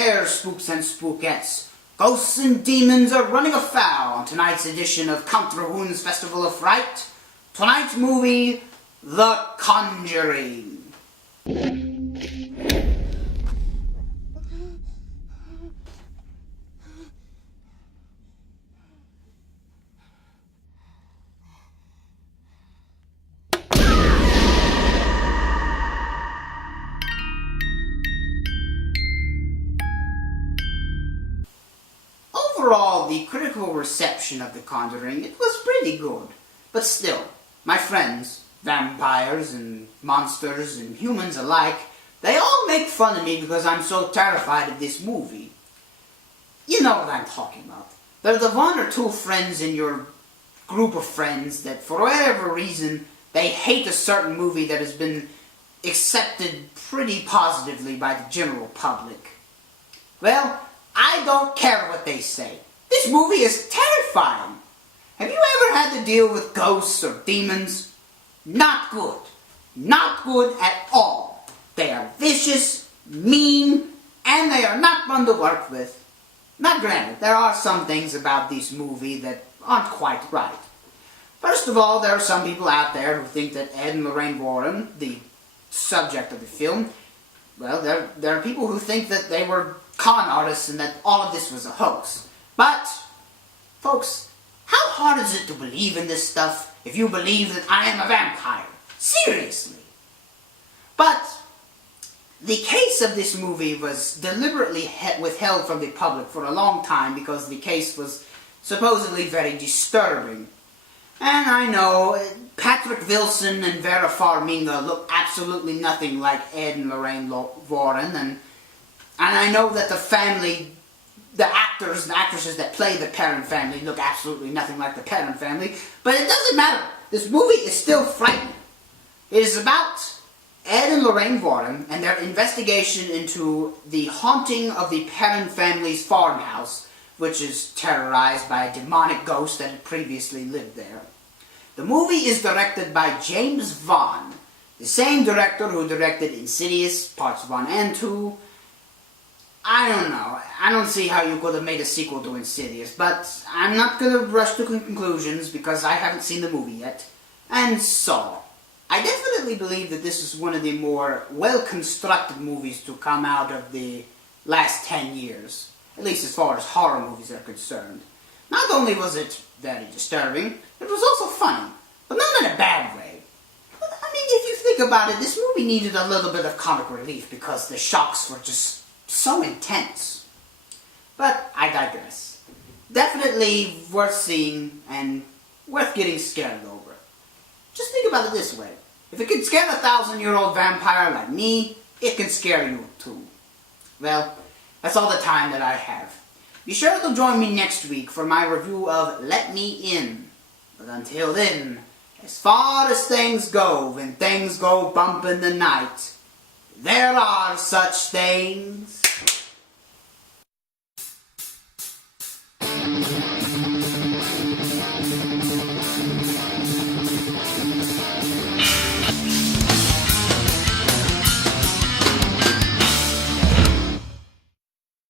there, spooks and spookettes. Ghosts and demons are running afoul on tonight's edition of Count Drahoon's Festival of Fright. Tonight's movie, The Conjuring. Overall, the critical reception of The Conjuring, it was pretty good. But still, my friends, vampires and monsters and humans alike, they all make fun of me because I'm so terrified of this movie. You know what I'm talking about. There are the one or two friends in your group of friends that for whatever reason, they hate a certain movie that has been accepted pretty positively by the general public. Well, I don't care what they say. This movie is terrifying. Have you ever had to deal with ghosts or demons? Not good. Not good at all. They are vicious, mean, and they are not fun to work with. Now granted, there are some things about this movie that aren't quite right. First of all, there are some people out there who think that Ed and Lorraine Warren, the subject of the film, well, there are people who think that they were con artists and that all of this was a hoax. But, folks, how hard is it to believe in this stuff if you believe that I am a vampire? Seriously. But the case of this movie was deliberately withheld from the public for a long time because the case was supposedly very disturbing. And I know Patrick Wilson and Vera Farmiga look absolutely nothing like Ed and Lorraine Warren, and I know that the family, the actors and actresses that play the Perron family look absolutely nothing like the Perron family, but it doesn't matter. This movie is still frightening. It is about Ed and Lorraine Warren and their investigation into the haunting of the Perron family's farmhouse, which is terrorized by a demonic ghost that had previously lived there. The movie is directed by James Wan, the same director who directed Insidious Parts 1 and 2. I don't know. I don't see how you could have made a sequel to Insidious, but I'm not going to rush to conclusions because I haven't seen the movie yet. And Saw. I definitely believe that this is one of the more well-constructed movies to come out of the last 10 years. At least as far as horror movies are concerned. Not only was it very disturbing, it was also funny. But not in a bad way. I mean, if you think about it, this movie needed a little bit of comic relief because the shocks were just so intense. But I digress. Definitely worth seeing and worth getting scared over. Just think about it this way. If it can scare a 1,000-year-old vampire like me, it can scare you too. Well, that's all the time that I have. Be sure to join me next week for my review of Let Me In. But until then, as far as things go, when things go bump in the night, there are such things